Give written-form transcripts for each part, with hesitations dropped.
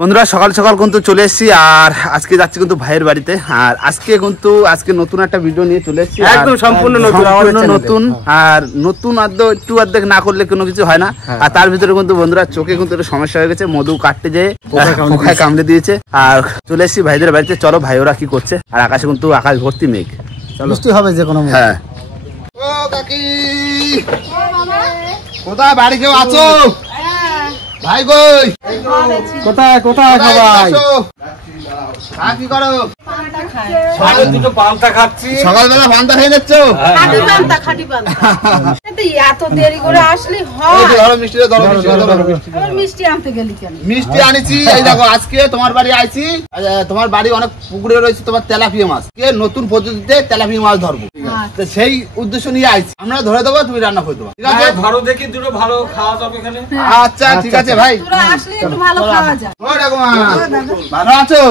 বন্ধুরা সকাল সকাল কিন্তু চলে এসেছি আর আজকে যাচ্ছি কিন্তু ভাইয়ের বাড়িতে। আর আজকে নতুন একটা ভিডিও নিয়ে চলে এসেছি, একদম সম্পূর্ণ নতুন। আর নতুন একটু অর্ধেক না করলে কোনো কিছু হয় না। আর তার ভিতরে কিন্তু বন্ধুরা চোখে কিন্তু একটা সমস্যা হয়ে গেছে, মধু কাটতে যেয়ে পোকায় কামড়ে দিয়েছে। আর চলে এসেছি ভাইদের বাড়িতে। চলো ভাই ওরা কি করছে। আর আকাশে কিন্তু আকাশ ভর্তি মেঘ, বৃষ্টি হবে যে কোনো। হ্যাঁ ও কাকি কোথায় বাড়ি কেউ আছো? ভাই কই? কোথায় কোথায় সবাই? কি করো? দুটো পান্তা খাচ্ছি। সকালবেলা পান্তা খেয়ে নিচ্ছ? খাটি পান্তা এত দেরি করে আসলে হয়? মিষ্টি আনতে গেলি কেন? মিষ্টি আনিছি। এই দেখো আজকে তোমার বাড়ি আইছি। তোমার বাড়ি অনেক পুকুরে রয়েছে তোমার তেলাপিয়া মাছ, কে নতুন পদ্ধতিতে তেলাপিয়া মাছ ধরবো, সেই উদ্দেশ্য নিয়ে আইছি। আমরা ধরে দেবো, তুমি রান্না করে দেবো, ঠিক আছে? ধরো দেখি দুটো ভালো খাওয়া যাবে এখানে। আচ্ছা ঠিক আছে ভাই, আসলে একটু ভালো খাওয়া যায়। ভালো আছো?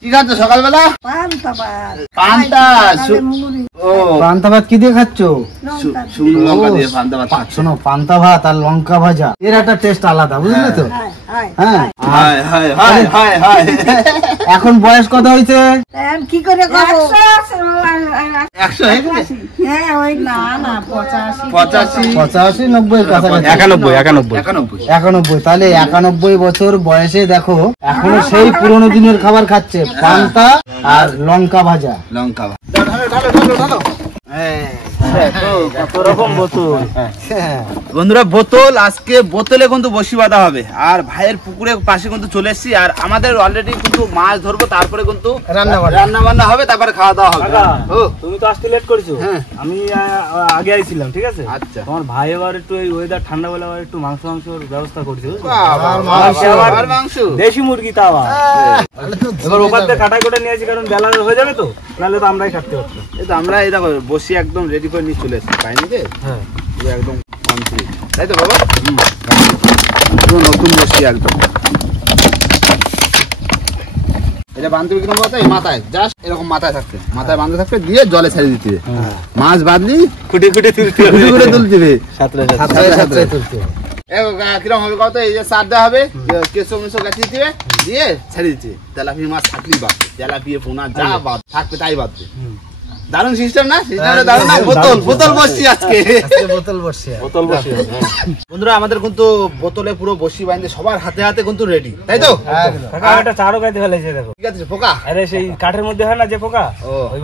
কি খাচ্ছ সকালবেলা? পান্তা। ও পান্তা ভাত কি দিয়ে খাচ্ছ? শুকনো লঙ্কা দিয়ে পান্তা ভাত। শোনো, পান্তা ভাত আর লঙ্কা ভাজা এর একটা টেস্ট আলাদা, বুঝলে তো? হ্যাঁ। এখন বয়স কত হয়েছে? কি করে খাবো? 85, 90 91। তাহলে 91 বছর বয়সে দেখো এখনো সেই পুরোনো দিনের খাবার খাচ্ছে, পান্তা আর লঙ্কা ভাজা। লঙ্কা বন্ধুরা বোতল, আজকে বোতলে কিন্তু বসি বাঁধা হবে। আর ভাইয়ের পুকুরের পাশে কিন্তু চলে এসেছি। আর আমাদের অলরেডি কিন্তু মাছ ধরবো, তারপরে কিন্তু রান্না বান্না হবে, তারপরে খাওয়া দাওয়া হবে। তুমি তো আসতে লেট করেছো, আমি আগে আইছিলাম, ঠিক আছে? আচ্ছা, তোমার ভাই এবার একটু এই ওয়েদার ঠান্ডা বলে আবার একটু মাংসের ব্যবস্থা করছে, দেশি মুরগি। তা এবার ওখান থেকে কাটাই করে নিয়েছি, কারণ বেলা হয়ে যাবে তো, নাহলে তো আমরাই কাটতে পারতাম। এই তো আমরা এই দেখো বসি একদম রেডি করে নিয়ে চলে এসেছি বাইরে। হ্যাঁ, একদম কমপ্লিট, তাই তো বাবা? নতুন বসি একদম। এটা বাঁধতে কিরকম বলতো, মাথায় জাস্ট এরকম মাথায় থাকতে, মাথায় বাঁধতে থাকতে দিয়ে জলে ছেড়ে দিতে। মাছ বাঁধলি খুঁটে তুলতে কিরকম হবে কত? এই যে সার দেওয়া হবে, কেঁচো মেশো গাছিয়ে দিবে, দিয়ে ছেড়ে দিচ্ছে। তেলাপিয়া মাছ থাকলেই বাঁধবে, তেলাপিয়া পোনা যা বাঁধ থাকবে তাই বাঁধবে। দারুণ সিস্টেম না? বোতল বসছি আজকে, বন্ধুরা। আমাদের কিন্তু বোতলে পুরো বসি বাঁধে সবার হাতে হাতে কিন্তু রেডি, তাই তো? একটা চারও গাইতে ফেলেছে, দেখো ঠিক আছে। পোকা, আরে সেই কাঠের মধ্যে হয় না যে পোকা,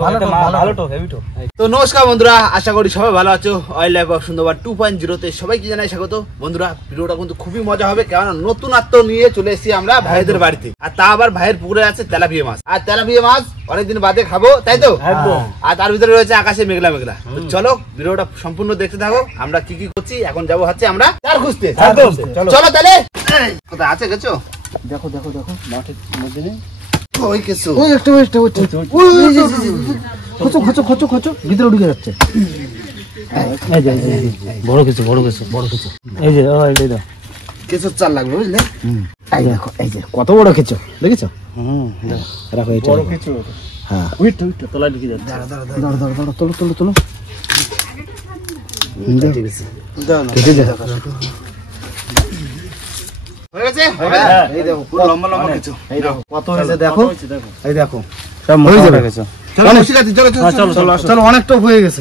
ভালো টোক, হেভি টোক। তো নমস্কার বন্ধুরা, আশা করি সবাই ভালো আছো। ওয়াইল্ড লাইফ অফ সুন্দরবন 2.0 সবাইকে জানাই স্বাগত। বন্ধুরা ভিডিওটা কিন্তু খুবই মজা হবে, কারণ নতুন আত্ম নিয়ে চলে এসেছি আমরা ভাইদের বাড়িতে। আর তা আবার ভাইয়ের পুকুরে আছে তেলাপিয়া মাছ। আর তেলাপিয়া মাছ অনেকদিন বাদে খাবো, তাই তো? আর তার ভিতরে রয়েছে আকাশে মেঘলা মেঘলা। চলো ভিডিওটা সম্পূর্ণ দেখতে থাকো, আমরা কি কি করছি। এখন যাবো হচ্ছে আমরা তার খুঁজতে। চলো তাহলে। কোথায় আছে গেছো? দেখো মাঠের মধ্যে নেই। ওই কেছো, ওই একটা খোঁচো ভিতরে ঢুকে যাচ্ছে। বড় কিছু এই যে কেঁচোর চাল লাগবে, বুঝলে? এই দেখো, এই যে কত বড় খেচো, দেখেছো? রাখো এটা। বড় খেচো। হ্যাঁ, উইটো তলায় ঢুকে যাচ্ছে। দাঁড়া তোলো। হয়ে গেছে। এই দেখো পুরো লম্বা কেঁচো। এই দেখো কত হয়েছে, দেখো। এই দেখো সব হয়ে যাবে। চলো অনেকটা হয়ে গেছে।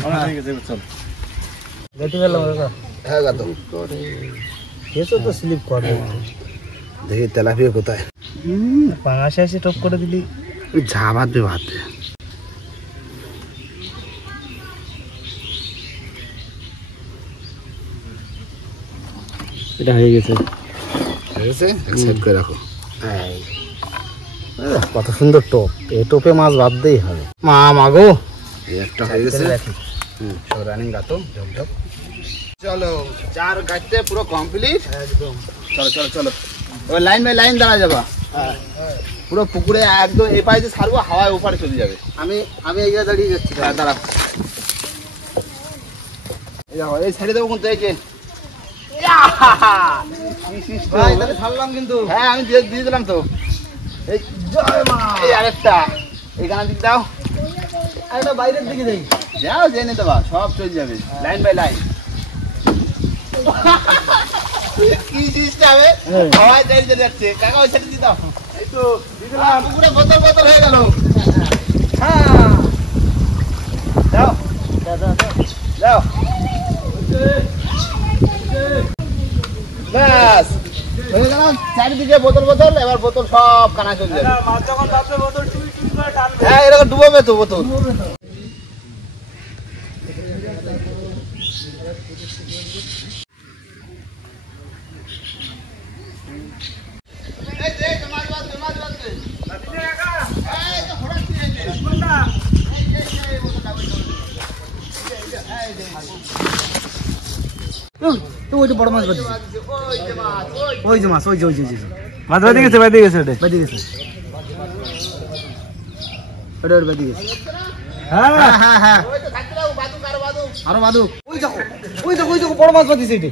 হ্যাঁ গাতো খেয়েছো তো স্লিপ করবে। দেখি তেলাপিয়া কোথায়। পাঙাশে এসে টপ করে দিলি, ঝা বাঁধবে। এটা হয়ে গেছে। এক সাইড করে রাখো। কত সুন্দর টোপ, এই টোপে মাছ বাঁধতেই হবে। মাগো এই একটা হয়ে গেছে। সব রানিং গাতো ঝপঝপ। চলো চার গাছতে পুরো কমপ্লিট একদম। চলো এবার লাইন বাই লাইন দাঁড়া যাবা। পুরো পুকুরে একদম এই পাশে ছাড়বো, হাওয়ায় ওপারে চলে যাবে। আমি এই জায়গায় দাঁড়িয়ে যাচ্ছি। দাঁড়া, এই দেখো এই ছেড়ে দেবো কিন্তু। এই যে ছাড়লাম কিন্তু। হ্যাঁ আমি দিয়ে দিলাম তো। এই আরেকটা এই গানা দিক দাও, আরেকটা বাইরের দিকে যাই। যাও জেনে দেবা, সব চলে যাবে লাইন বাই লাইন। কি সিস্টেম হাওয়ায় চলে যাচ্ছে কাকা ওই সাইডে দিতে এই তো দিলাম পুরো বোতল বোতল হয়ে গেল হ্যাঁ দাও দাও ব্যাস হয়ে গেল চারিদিকে বোতল বোতল এবার বোতল সব কানা চলে যাবে মাছ যখন বাপরে বোতল টুই টুই করে টানবে হ্যাঁ এরকম ডুবাবে তো বোতল তো ওই তো বড় মাছ বাদি ওই যে মাছ ওই যে মাছ বাদি গেছে ওটা বাদি গেছে ওটা বাদি গেছে হ্যাঁ হ্যাঁ হ্যাঁ ওই তো থাকতে দাও বাদু কারো বাদু আরো বাদু ওই দেখো বড় মাছ বাদিছে এটা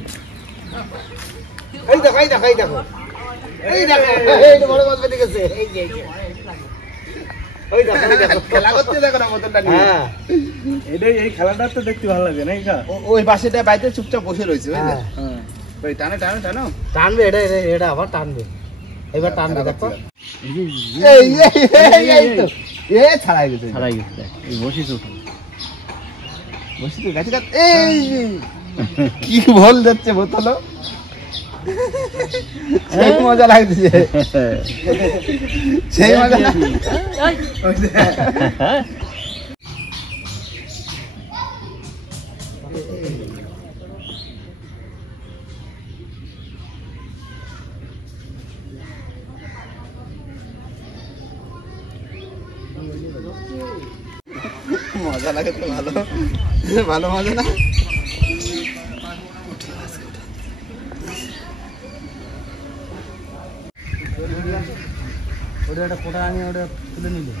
এই দেখো এই তো বড় মাছ বাদি গেছে ওই দেখো খেলা করতে দেখো না বোতলটা নিয়ে হ্যাঁ এই খেলাটা তো দেখতে ভালো লাগে না এটা ওই পাশেটা বাইতে চুপচাপ বসে রয়েছে বুঝলে হ্যাঁ ওই টানো টানবে এটা আবার টানবে এবার টানবে দেখো এই তো ছাড়াই গেছে এই বসিস বসে তো গাছে এই কি ভুল যাচ্ছে বোতল সেই মজা লাগছে সেই মজা মজা লাগে তো ভালো মজা না ওটা একটা কোটা আনি ওটা তুলে নিলে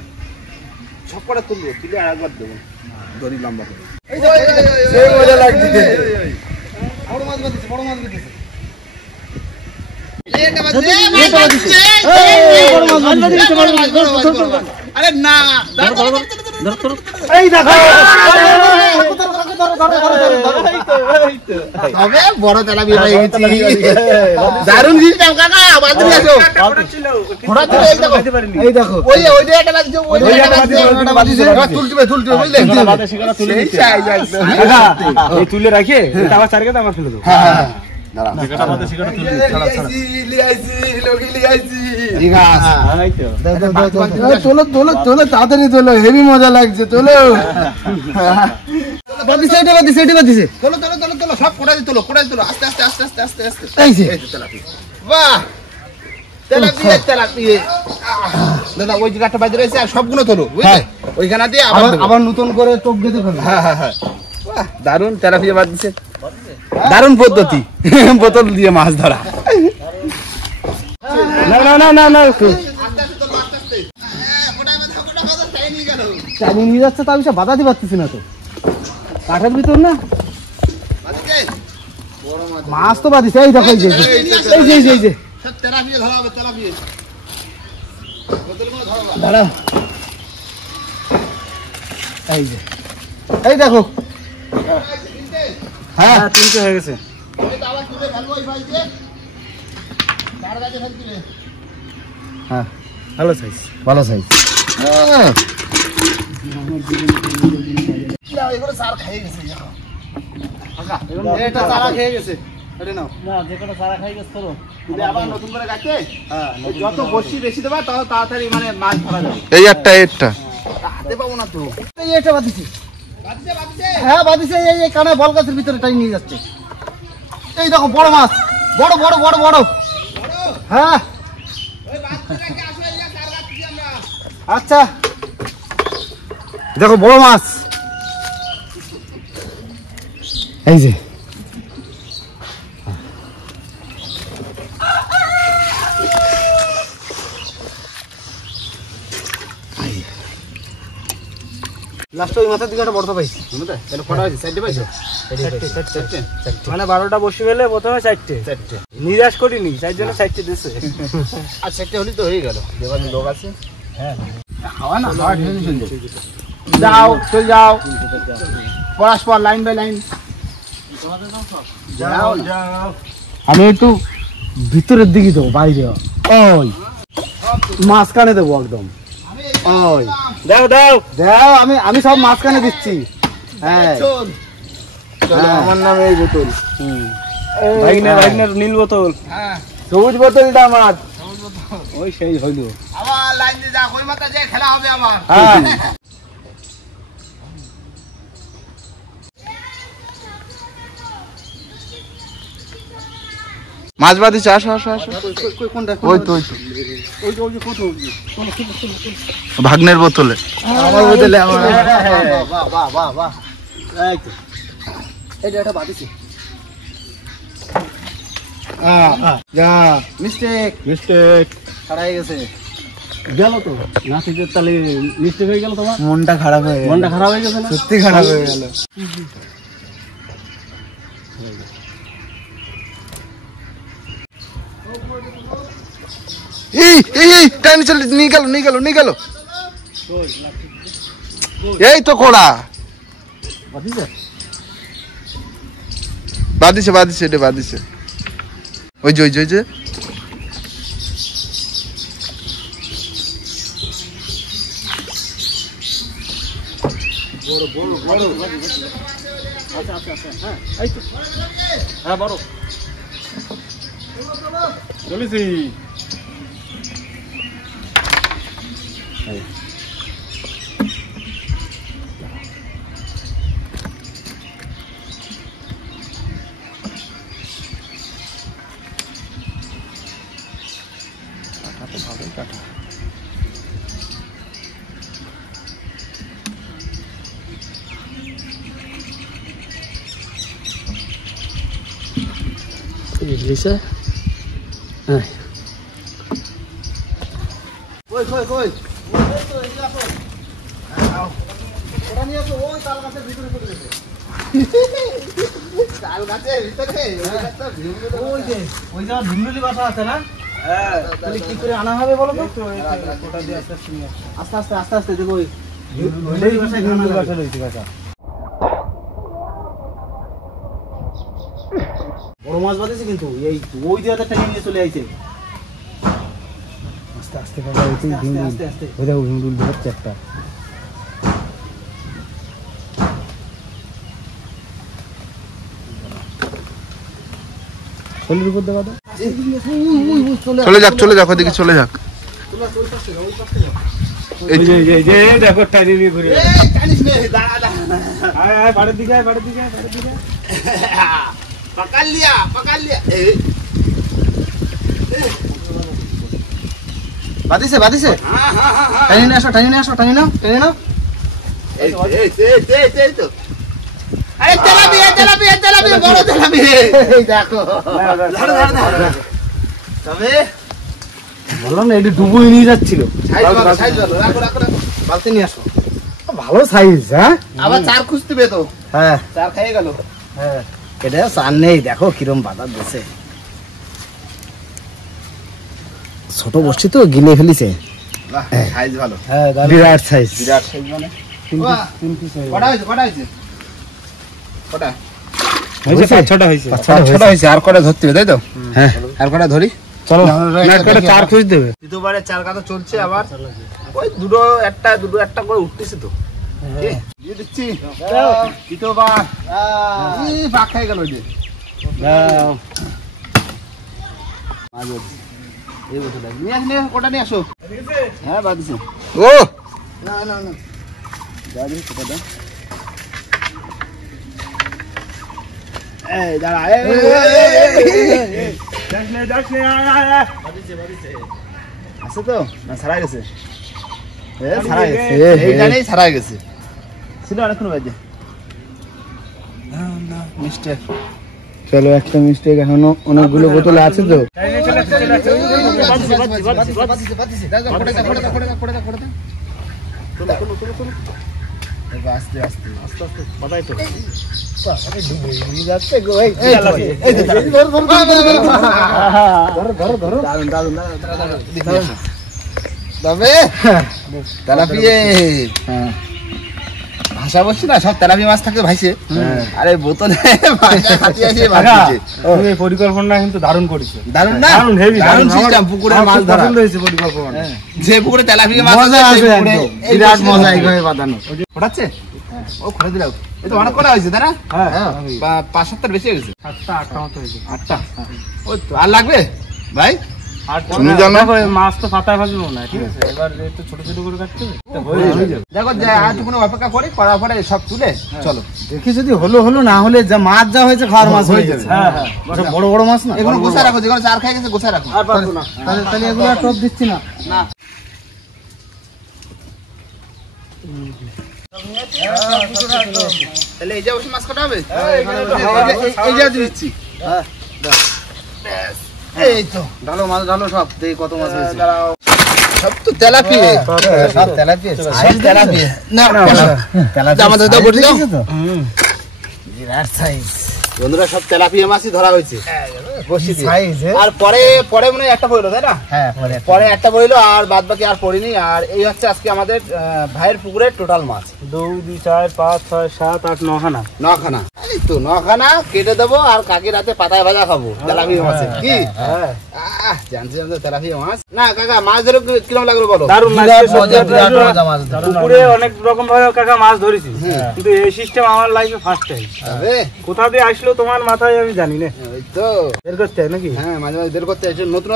সব কটা তুলবো তুলে আর একবার দেবো দড়ি লম্বা করে সেই মজা লাগছে বড় মাছ বাদিছে আরে না এই দেখো হবে বড় তেলাপিয়া হয়ে গেছি দারুণ সিস্টেম কাকা বাদরি আসো ঘোড়া তুলে এই দেখো ওইটা একটা লাগছে ওইটা বাদিছে তুলতে বুঝলে সেই সাইজ একদম এই তুলে রাখে আবার চারকে আবার ফেলে দেবো হ্যাঁ তোলো তাড়াতাড়ি তোলো হেভি মজা লাগছে তোলো বাদিছে সব কোটাই তোলো আস্তে এই যে বাহ তেলাপিয়া দাদা ওই জায়গাটা বাজে রয়েছে আর সবগুলো তোলো বুঝলে ওইখানে দিয়ে আবার নতুন করে টোপ দিতে হবে হ্যাঁ বাহ দারুণ তেলাপিয়া বাদ দিছে দারুণ পদ্ধতি বোতল দিয়ে মাছ ধরা না চাবি নিয়ে যাচ্ছে তা আমি বাধা দিতে পারতেছি না তো কাঠের ভিতর না মাছ তো বাদিছে এই দেখো এই যে তেলাপিয়া ধরা হবে তেলাপিয়া দাঁড়া এই দেখো হ্যাঁ তিনটে হয়ে গেছে হ্যাঁ ভালো সাইজ ভালো সাইজ এটা তারা খেয়ে গেছে এটা নাও না যে কোনো সারা খাই গেছে তোর আবার নতুন করে গাছে যত বসি বেশি দেবা তত তাড়াতাড়ি মানে মাছ ধরা যাবে এই একটা হাতে পাবো না তো এটা বাদিছি হ্যাঁ বাদিছে এই কানে বল গাছের ভিতরে টাই নিয়ে যাচ্ছে এই দেখো বড় মাছ বড় হ্যাঁ আচ্ছা দেখো বড় মাছ এই যে লাস্ট ওই মাথার দিকে একটা বড় পাইছি তাহলে ফটো আছে সাইডে পাইছো মানে 12টা বসে ফেলে প্রথমে 4টে নিরাশ করিনি তাই জন্য 4টে দিছে আর সেটা হলি তো হয়ে গেল দেবার লোক আছে হ্যাঁ হাওয়া না হাওয়া ঢেলে সুন্দর যাও চল যাও পরস্পর লাইন বাই লাইন আমি একটু ভিতরের দিকে দেবো, বাইরে ওই মাঝখানে দেবো একদম। ওই দাও দাও দাও, আমি সব মাঝখানে দিচ্ছি। হ্যাঁ আমার নামে এই বোতল। ভাগনের নীল বোতল, সবুজ বোতলটা আমার। ওই সেই হইল। আবার লাইন দিয়ে যা, ওই মাথা যে খেলা হবে আমার। হ্যাঁ মাছ বাঁধিছে, আসো আসো আসো। ওই তো ভাগ্নের বোতলে, আমার বোতলে আমার। বাহ বাহ বাহ বাহ, এই তো এইটা একটা বাদিছি। যা মিস্টেক ছাড়াই গেছে। গেল তো না, থেকে তাহলে মিস্টেক হয়ে গেল তোমার। মনটা খারাপ হয়ে গেল, মনটা খারাপ হয়ে গেছে না? সত্যি খারাপ হয়ে গেল। টাইনি চলে নিয়ে গেল। এই তো কোড়া বাদিছে এটা বাদিছে। ওই যে হ্যাঁ বড় চলেছি। ইংলিশে হ্যাঁ কই ওটা নিয়ে আসো। ওই তাল গাছের ভিতরে চলে গেছে। তাল গাছের ভিতরে ওই যে ভিমরুলি বাসা আছে না? হ্যাঁ, তাহলে কি করে আনা হবে বলো তো? ওটা দিয়ে আস্তে আস্তে আস্তে আস্তে দেখো, ওই ভিমরুলি বাসায় ভিমরুলি বাসা রয়েছে বাসা। বড় মাছ বাঁধেছে কিন্তু, এই ওই জায়গাটা টেনে নিয়ে চলে আইছে। আস্তে আস্তে বাবা, আস্তে আস্তে ওই দেখো ভিমরুল ধরছে একটা। শরীরের উপর দেওয়া দাও। চলে যাক ওদিকে চলে যাক। এই যে দেখো টানি নিয়ে ঘুরে আয় বাড়ির দিকে पकड़ लिया বাঁধিছে हाँ টানি নিয়ে আসো টানি নাও এই তো अरे तेलापिया বড় তেলাপিয়া এই দেখো ধরো তবে বললাম না, এটা ডুবুই নিয়ে যাচ্ছিল। সাইজ ভালো রাখো বালতি নিয়ে আসো। ভালো সাইজ। হ্যাঁ আবার চার খুঁজতে তো হ্যাঁ চার খেয়ে গেল। হ্যাঁ এটা চার নেই, দেখো কিরম বাধা দিচ্ছে। ছোট বসছি তো, গিলে ফেলিছে। সাইজ ভালো, হ্যাঁ বিরাট সাইজ। মানে কটা হয়েছে কটা হয়েছে 5-6টা হয়েছে। হয়েছে, আর কটা ধরতে হবে তাই তো? হ্যাঁ আর কটা ধরি, চলো না একটা চার খুঁজ দেবে। দ্বিতীয়বারে চার কাটা চলছে। আবার ওই দুটো একটা করে উঠতেছে তো, দিয়ে দিচ্ছি দ্বিতীয়বার। ভাগ খাই গেল যে এই বছর নিয়ে ওটা নিয়ে আসো। হ্যাঁ বাদিছে ও না যা দিবি সেটা দাও। এই দাঁড়া, আছে তো না ছাড়াই গেছে? এইখানেই ছাড়াই গেছে, ছিল অনেকক্ষণ বাজে। মিস্টেক, চলো একটা মিস্টেক, এখনো অনেকগুলো বোতল আছে তো। আস্তে আস্তে বাদাই তো তবে তেলাপিয়া ভাষা বলছি না, সব তেলাপিয়া মাছ থাকে ভাইসে। আরে বোতলে ভাষা খাতি আছে কাকা, তুমি এই পরিকল্পনা কিন্তু দারুণ করেছো। দারুণ না? দারুণ, হেভি, দারুণ দারুণ। সিস্টেম, পুকুরে আমার মাছ খুব ধরা। পছন্দ হয়েছে পরিকল্পনা। যে পুকুরে তেলাপিয়া মাছ মজা আছে, আছে সেই পুকুরে একদম, এই বিরাট বসে মজা ধরা। এইভাবে বাঁধানো। ফোটাচ্ছে? ও খুলে দিলাম। এই তো অনেক করা হয়েছে তাই না? হ্যাঁ, 5-7টার বেশি হয়ে গেছে। 8টা মতো হয়েছে। 8টা? ওই তো, আর লাগবে ভাই? আর তুমি জানো? দেখো, এই মাছ তো পাতায় ভাজবো না, ঠিক আছে? এবার একটু ছোট ছোট করে কাটতে হবে। হয়ে যাবে। দেখো যে আর কোনো অপেক্ষা করি, করার পরে সব তুলে চলো। দেখি যদি হলো না হলে যা মাছ যা হয়েছে খাওয়ার মাছ হয়ে যাবে। হ্যাঁ, হ্যাঁ। ওটা বড় বড় মাছ না? এগুলো গোছায় রাখো, যেগুলো চার খাই গেছে গোছায় রাখো। আর পারবো না। তাহলে এগুলো আর টপ দিচ্ছি না। না তাহলে এই যে বসে মাছ কাটা হবে? এই যে দিচ্ছি। এই তো ঢালো মাছ ঢালো সব, দেখি কত মাছ হয়েছে। সব তো তেলাপিয়া। সব তেলাপিয়া। Size tilapia. না তেলাপিয়া আমাদের দাও, বটি দাও। বিরাট সাইজ। বন্ধুরা সব তেলাপিয়া মাছই ধরা হয়েছে বসি দিয়ে। সাইজ আর পরে মনে হয় একটা পড়লো তাই না? হ্যাঁ, পরে একটা পড়লো, আর বাদ বাকি আর পড়িনি। আর এই হচ্ছে আজকে আমাদের ভাইয়ের পুকুরের টোটাল মাছ 2, 2, 4, 5, 6, 7, 8, 9 খানা। 9খানা। এই তো 9খানা কেটে দেবো, আর কাকি রাতে পাতায় ভাজা খাবো তেলাপিয়া মাছে। কি জানছি আমাদের তেলাপিয়া মাছ। না কাকা, মাছ ধরে কিরকম লাগলো বলো? দারুণ মাছ। বিরাট মজা, বিরাট মজা মাছ ধরা। পুকুরে অনেক রকম ভাবে কাকা মাছ ধরেছি, কিন্তু এই সিস্টেম আমার লাইফে ফার্স্ট টাইম। আরে কোথা দিয়ে আসলো তোমার মাথায় আমি জানি না। ওই তো বের করতে হয় নাকি? হ্যাঁ, মাঝে মাঝে বের করতে হচ্ছে। নতুন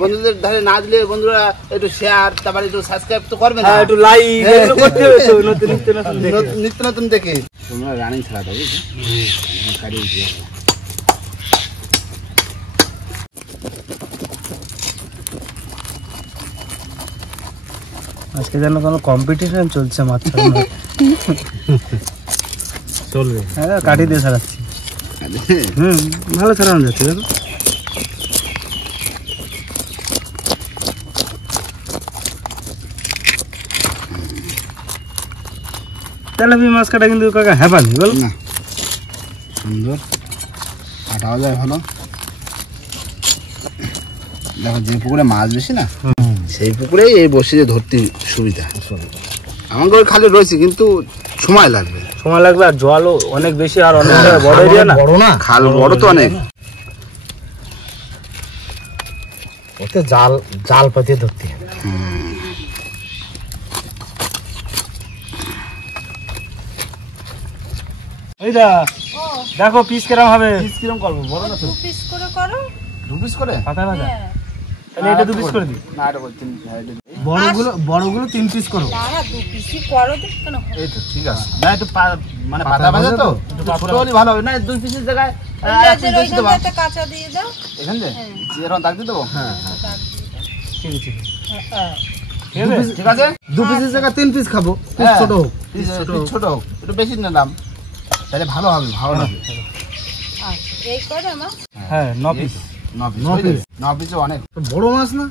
বন্ধুদের ধারে না দিলে বন্ধুরা একটু শেয়ার, তারপরে একটু সাবস্ক্রাইব তো করবে না? হ্যাঁ, একটু লাইক এগুলো করতে হবে তো, নতুন নিত্য নতুন দেখে। নিত্য নতুন দেখে তোমরা রানিং খেলাটা বুঝছো? আজকে যেন কোনো কম্পিটিশন চলছে মাছ চলবে। হ্যাঁ, কাটি দিয়ে ছাড়াচ্ছি। ভালো ছাড়ানো যাচ্ছে দেখো। তেলাপিয়া মাছ কাটা কিন্তু কাকা হ্যাপানি বল না, সুন্দর কাটাও যায় ভালো। দেখো যে পুকুরে মাছ বেশি না, সেই পুকুরেই এই বসিয়ে ধরতে সুবিধা। আমার ঘরে খালি রয়েছে, কিন্তু সময় লাগবে। সময় লাগবে, আর জলও অনেক বেশি, আর অনেক বড় এরিয়া না। বড় না, খাল বড় তো অনেক। ওতে জাল পাতিয়ে ধরতে হবে। এইটা দেখো পিস কিরম হবে। পিস কিরম করবো, বড় না তো? 2 পিস করে করো। 2 পিস করে? পাতায় ভাজা। হ্যাঁ। তাহলে এটা 2 পিস করে দিই। না, এটা বলছেন বড়গুলো 3 পিস করো। দাঁড়া 2 পিসই করো তো, কেন? এই তো ঠিক আছে। না একটু মানে পাতা ভাজা তো, একটু ছোট হলে ভালো হবে। না 2 পিসের জায়গায় আর পেঁয়াজের পিস দেবো। ওইখানটা কাঁচা দিয়ে দাও। এখান থেকে হ্যাঁ। এরকম দাগ দিয়ে দেবো। দাগ দিয়ে ঠিক আছে, দাও। ঠিক আছে। ঠিক আছে। 2 পিসের জায়গায় 3 পিস খাবো, পিস হ্যাঁ। ছোট হোক। পিস ছোট হোক, একটু বেশি নিলাম, তাহলে ভালো হবে, ভালো লাগবে। আচ্ছা, এই করে মা। হ্যাঁ, 9 পিস। 9 পিস 9 পিসও অনেক। তো বড় মাছ না?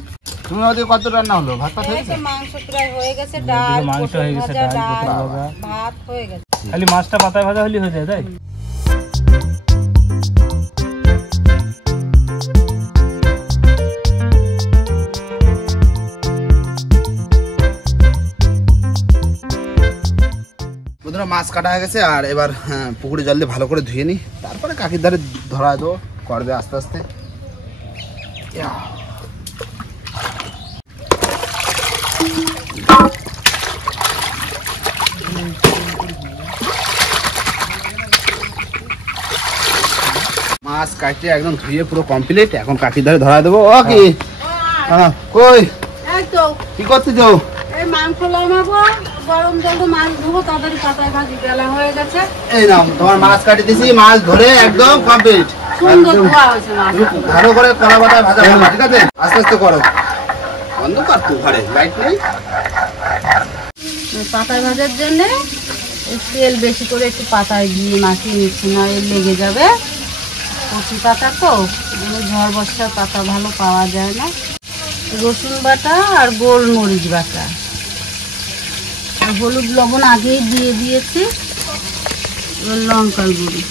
তুমি ওদের কত রান্না হলো? ভাত পাত হয়ে এই গেছে? তো মাংস প্রায় হয়ে গেছে, ডাল, মাংস পটল হয়ে গেছে, ভাজা, ডাল, পটল ডাল, ভাজা। ভাত হয়ে গেছে। খালি মাছটা পাতায় ভাজা হলেই হয়ে যায়, তাই? বন্ধুরা মাছ কাটা হয়ে গেছে, আর এবার পুকুরে জল দিয়ে ভালো করে ধুয়ে নিই, তারপরে কাকির ধারে ধরা দেবো, করবে আস্তে আস্তে। ইয়া। মাছ কাটে একদম ধুয়ে পুরো কমপ্লিট, এখন কাকির ধারে ধরা দেবো। ও কি কই এই তো কি করতে যাও? এই মাংস লাগাবো, গরম জলে মাছ ধোবো, তাড়াতাড়ি পাতায় ভাজি বেলা হয়ে গেছে। এই নাও তোমার মাছ কাটি দিছি, মাছ ধরে একদম কমপ্লিট। সুন্দর ধোয়া হয়েছে মাছ। ভালো করে কলা পাতায় ভাজা করো, ঠিক আছে? আস্তে আস্তে করো। বন্ধ কর তো, ঘরে লাইট নেই। পাতায় ভাজার জন্য তেল বেশি করে একটু পাতায় দিয়ে মাখিয়ে নিচ্ছি, না এর লেগে যাবে। কচি পাতা তো, ঝড় বর্ষার পাতা ভালো পাওয়া যায় না। রসুন বাটা আর গোলমরিচ বাটা আর হলুদ লবণ আগেই দিয়ে দিয়েছি। এবার লঙ্কার গুঁড়ি,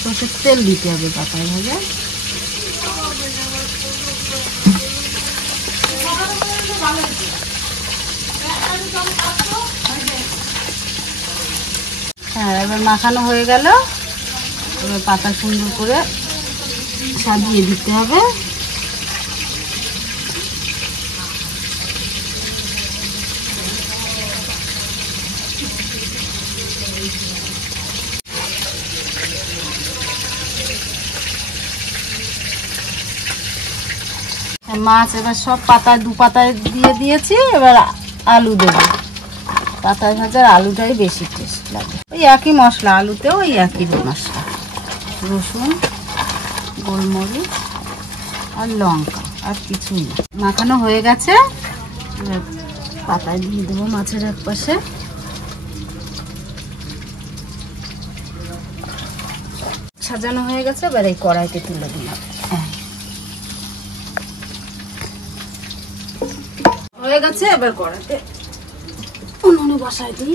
সরষের তেল দিতে হবে পাতায় ভাজা। হ্যাঁ, এবার মাখানো হয়ে গেল। এবার পাতা সুন্দর করে সাজিয়ে দিতে হবে। মাছ এবার সব পাতায় দু পাতায় দিয়ে দিয়েছি। এবার আলু দেবো। পাতায় ভাজার আলুটাই বেশি টেস্ট লাগে। ওই একই মশলা, আলুতেও ওই একই মশলা, রসুন, গোলমরিচ আর লঙ্কা, আর কিছুই না। মাখানো হয়ে গেছে। এবার পাতায় দিয়ে দেবো মাছের এক পাশে। সাজানো হয়ে গেছে। এবার এই কড়াইতে তুলে দিলাম। হয়ে গেছে। এবার কড়াইতে উনুনে বসাই দিই।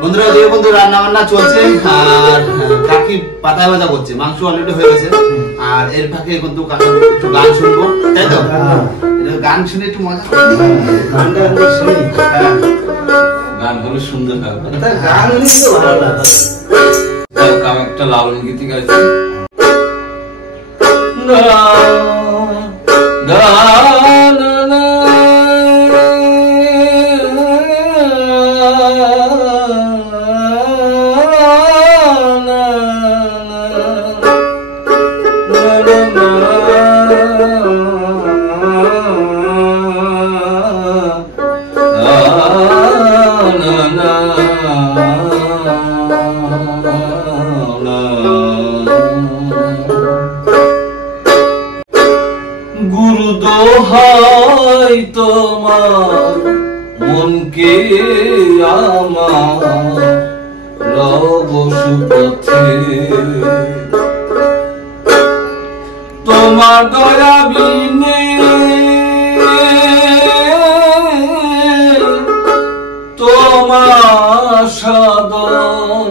বন্ধুরা, যে বন্ধু রান্না বান্না চলছে আর কাকি পাতায় ভাজা করছে, মাংস অলরেডি হয়ে গেছে। আর এর ফাঁকে কিন্তু কাকা একটু গান শুনবো, তাই তো? গান শুনে একটু মজা গানগুলো সুন্দর হবে। গান তো ভালো লাগে। আমি একটা লালন গীতি গাইছি। গুরু দোহাই তোমার মনকে আমার রব সুপথে, তোমার দয়া বিনে তোমার সাধন,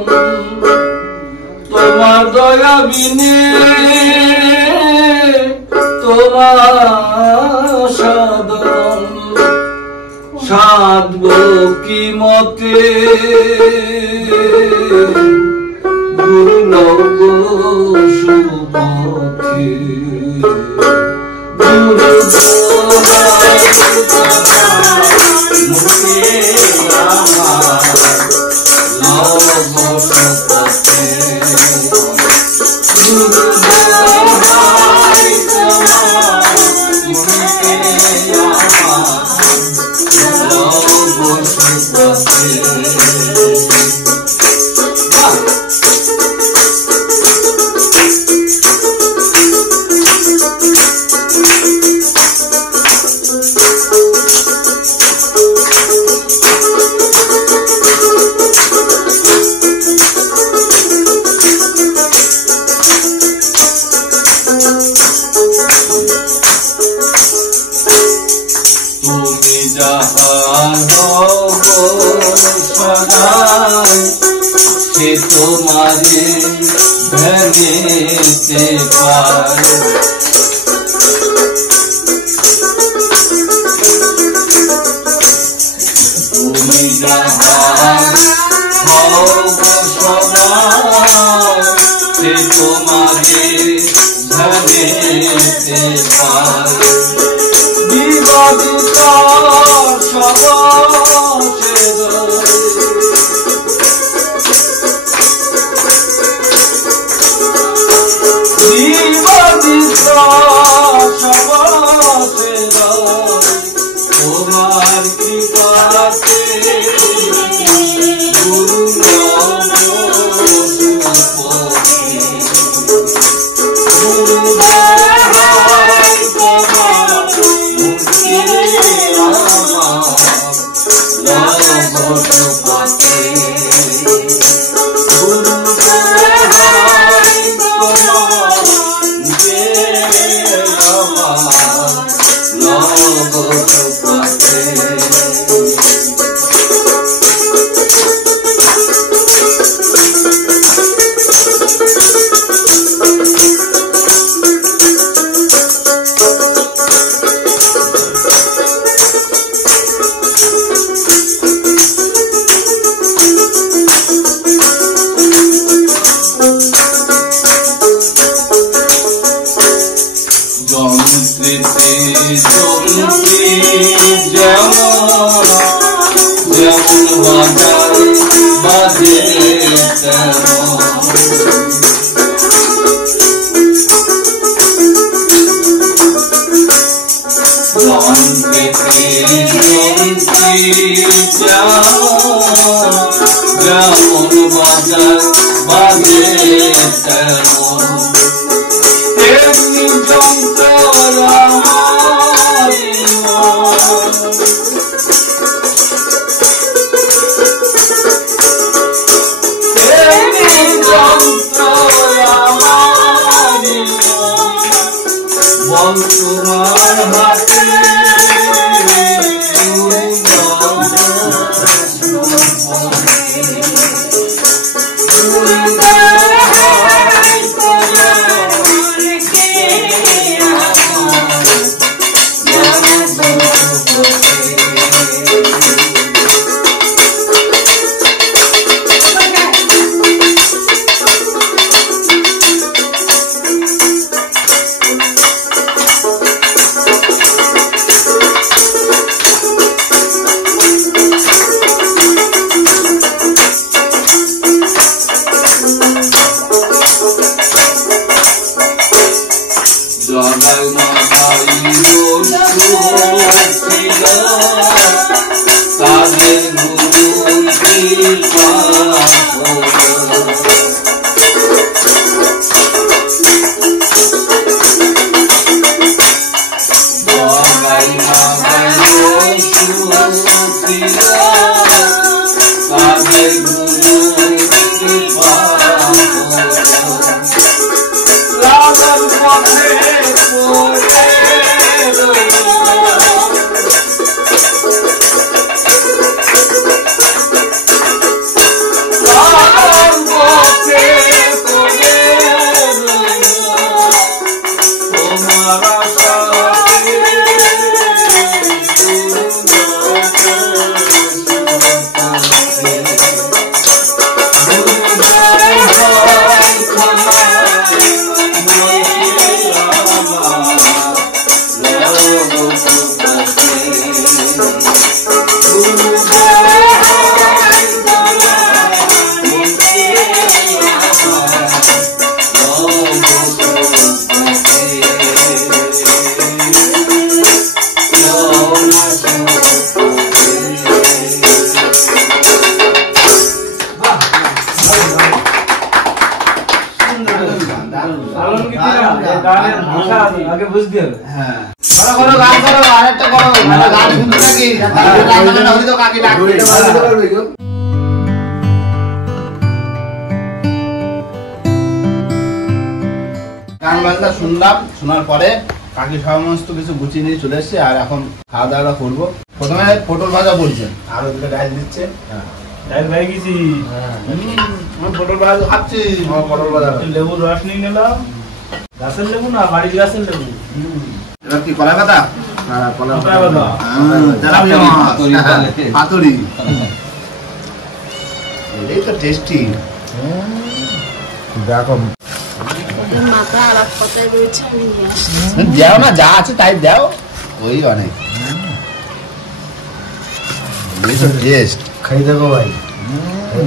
তোমার দয়া বিনে তোমার সাধন সাধবো কি মতে, গুরু লব সুপথে। গুরু সে তোমারে ভেঙেতে পারে, তুমি যাহার হও সদাই, সে তোমারে ভেঙেতে পারে। বিবাদিত তোমার কৃপাতে গুরু গুরু আগে বুঝতে হবে। হ্যাঁ করো গান করো আরেকটা করো গান শুনতে থাকি রান্না হলে তো কাকি ডাকবে গান বাজনা শুনলাম শোনার পরে কাকি সমস্ত কিছু গুছিয়ে নিয়ে চলে এসছে আর এখন খাওয়া দাওয়া করবো প্রথমে পটল ভাজা বলছেন আর ওদিকে ডাল দিচ্ছে ডাল ভাই গেছি পটল ভাজা খাচ্ছি পটল ভাজা লেবুর রস নিয়ে নিলাম গাছের লেবু না বাড়ির গাছের লেবু এবার কি কলা পাতা কলা পাতা পাতুরি এই তো টেস্টি দেখো মাথা আর এক কথায় রয়েছে আমি নিয়ে আসছি দাও না যা আছে তাই দাও ওই অনেক এই তো টেস্ট খাই দেখো ভাই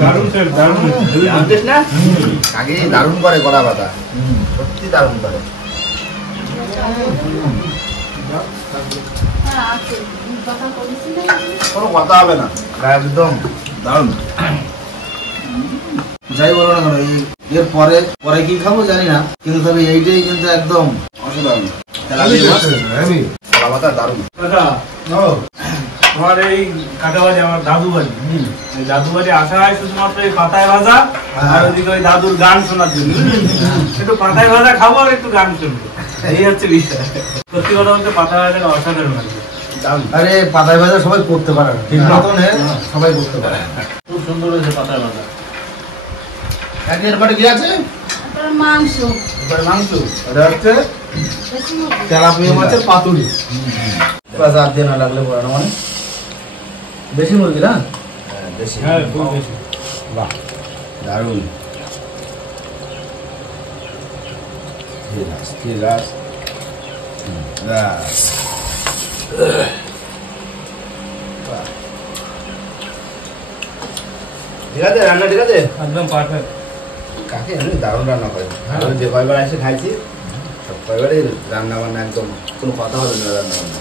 দারুণ স্যার দারুণ টেস্ট না আগে দারুণ করে কলা পাতা সত্যি দারুণ করে কোনো কথা হবে না একদম দারুণ যাই বলো না কেন এর পরে পরে কি খাবো জানি না কিন্তু তবে এইটাই কিন্তু একদম অসাধারণ কলা পাতা দারুণ কাকা তোমার এই কাকা বাড়ি আমার দাদু বাড়ি এই দাদু বাড়ি আসা হয় শুধুমাত্র এই পাতায় ভাজা আর ওদিকে ওই দাদুর গান শোনার জন্য একটু পাতায় ভাজা খাবো আর একটু গান শুনবো এই হচ্ছে বিষয় সত্যি কথা বলতে পাতায় ভাজা অসাধারণ লাগছে আরে পাতায় ভাজা সবাই করতে পারে না ঠিক মতন সবাই করতে পারে খুব সুন্দর হয়েছে পাতায় ভাজা এরপরে কি আছে মাংস মাংস এটা হচ্ছে তেলাপিয়া মাছের পাতুরি বাজার আর দিয়ে না লাগলে পড়ানো মানে বেশি মুরগি না বেশি হ্যাঁ খুব বেশি বাহ দারুণ ঠিক আছে ঠিক আছে রান্না ঠিক আছে একদম পারফেক্ট। কাকে আমি দারুণ রান্না করে আমি যে কয়বার এসে খাইছি সব কয়বারই রান্না বান্না একদম কোনো কথা হবে না রান্না বান্না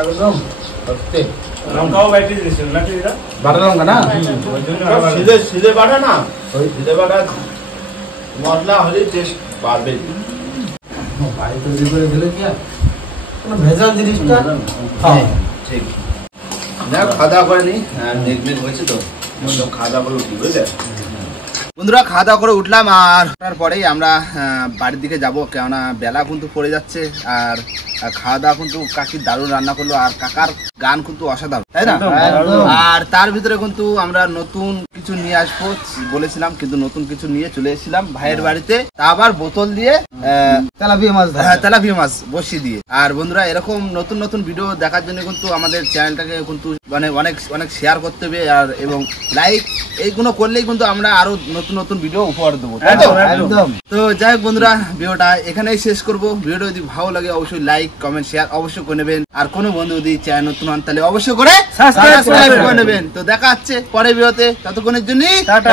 একদম সত্যি লঙ্কাও বাইটে দিয়েছেন নাকি এটা? বাটা লঙ্কা না ওই জন্য সব সিধে সিধে বাটা না ওই সিধে বাটা মশলা হলে টেস্ট বাড়বে বাড়ি তৈরি করে দিলে কি আর কোনো ভেজাল জিনিসটা হ্যাঁ ঠিক না খাওয়া দাওয়া করেনি মেঘ হয়েছে তো খাওয়া দাওয়া করে উঠি বুঝলে বন্ধুরা খাওয়া দাওয়া করে উঠলাম আর তারপরেই আমরা বাড়ির দিকে যাব কেননা বেলা কিন্তু পড়ে যাচ্ছে আর খাওয়া দাওয়া কিন্তু কাকি দারুণ রান্না করলো আর কাকার গান কিন্তু অসাধারণ তাই না আর তার ভিতরে কিন্তু আমরা নতুন কিছু নিয়ে আসবো বলেছিলাম কিন্তু নতুন কিছু নিয়ে চলে এসেছিলাম ভাইয়ের বাড়িতে তা আবার বোতল দিয়ে তেলাপিয়া মাছ তেলাপিয়া মাছ বসিয়ে দিয়ে আর বন্ধুরা এরকম নতুন নতুন ভিডিও দেখার জন্য কিন্তু আমাদের চ্যানেলটাকে কিন্তু মানে অনেক অনেক শেয়ার করতে হবে আর এবং লাইক এইগুলো করলেই কিন্তু আমরা আরো নতুন নতুন ভিডিও উপহার দেবো তাই তো? একদম তো যাই হোক বন্ধুরা ভিডিওটা এখানেই শেষ করবো ভিডিওটা যদি ভালো লাগে অবশ্যই লাইক কমেন্ট শেয়ার অবশ্যই করে নেবেন আর কোনো বন্ধু যদি চ্যানেল নতুন হন তাহলে অবশ্যই করে সাবস্ক্রাইব করে নেবেন তো দেখা হচ্ছে পরের ভিডিওতে ততক্ষণের জন্য টাটা।